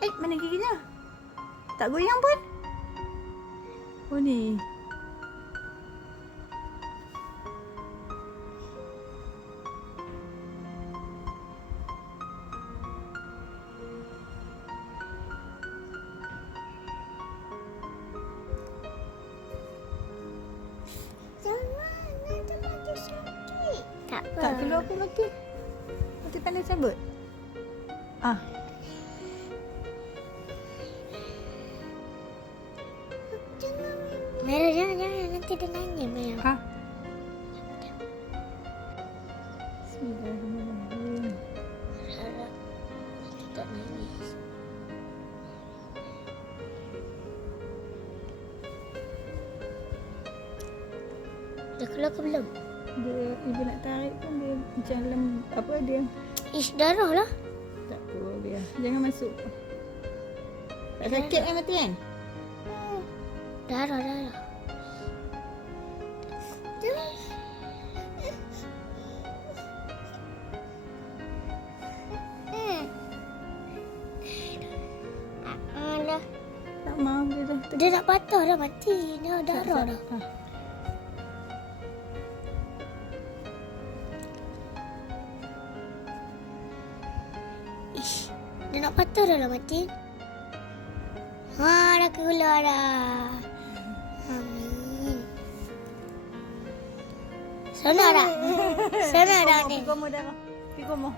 Mana giginya? Tak goyang pun. Oh ni. Tak keluar pun mati. Mati pandai cabut. Ah. Merah jangan nanti dia nangis Merah. Ha. Bismillahirrahmanirrahim. Harap dia tak nangis. Dah keluar ke belum? Dia ibu nak tarik pun dia macam apa dia. Ish, darah lah. Tak apa dia. Jangan masuk. Tak sakit kan mati kan? Darah. Tak mau dia dah. Dia nak patah dah mati. Dia darah dah. Ha. Ish, dia nak patah dah lah mati. Dah keluar dah. Amin. Sana dah ni. Pikomo darah. Pikomo.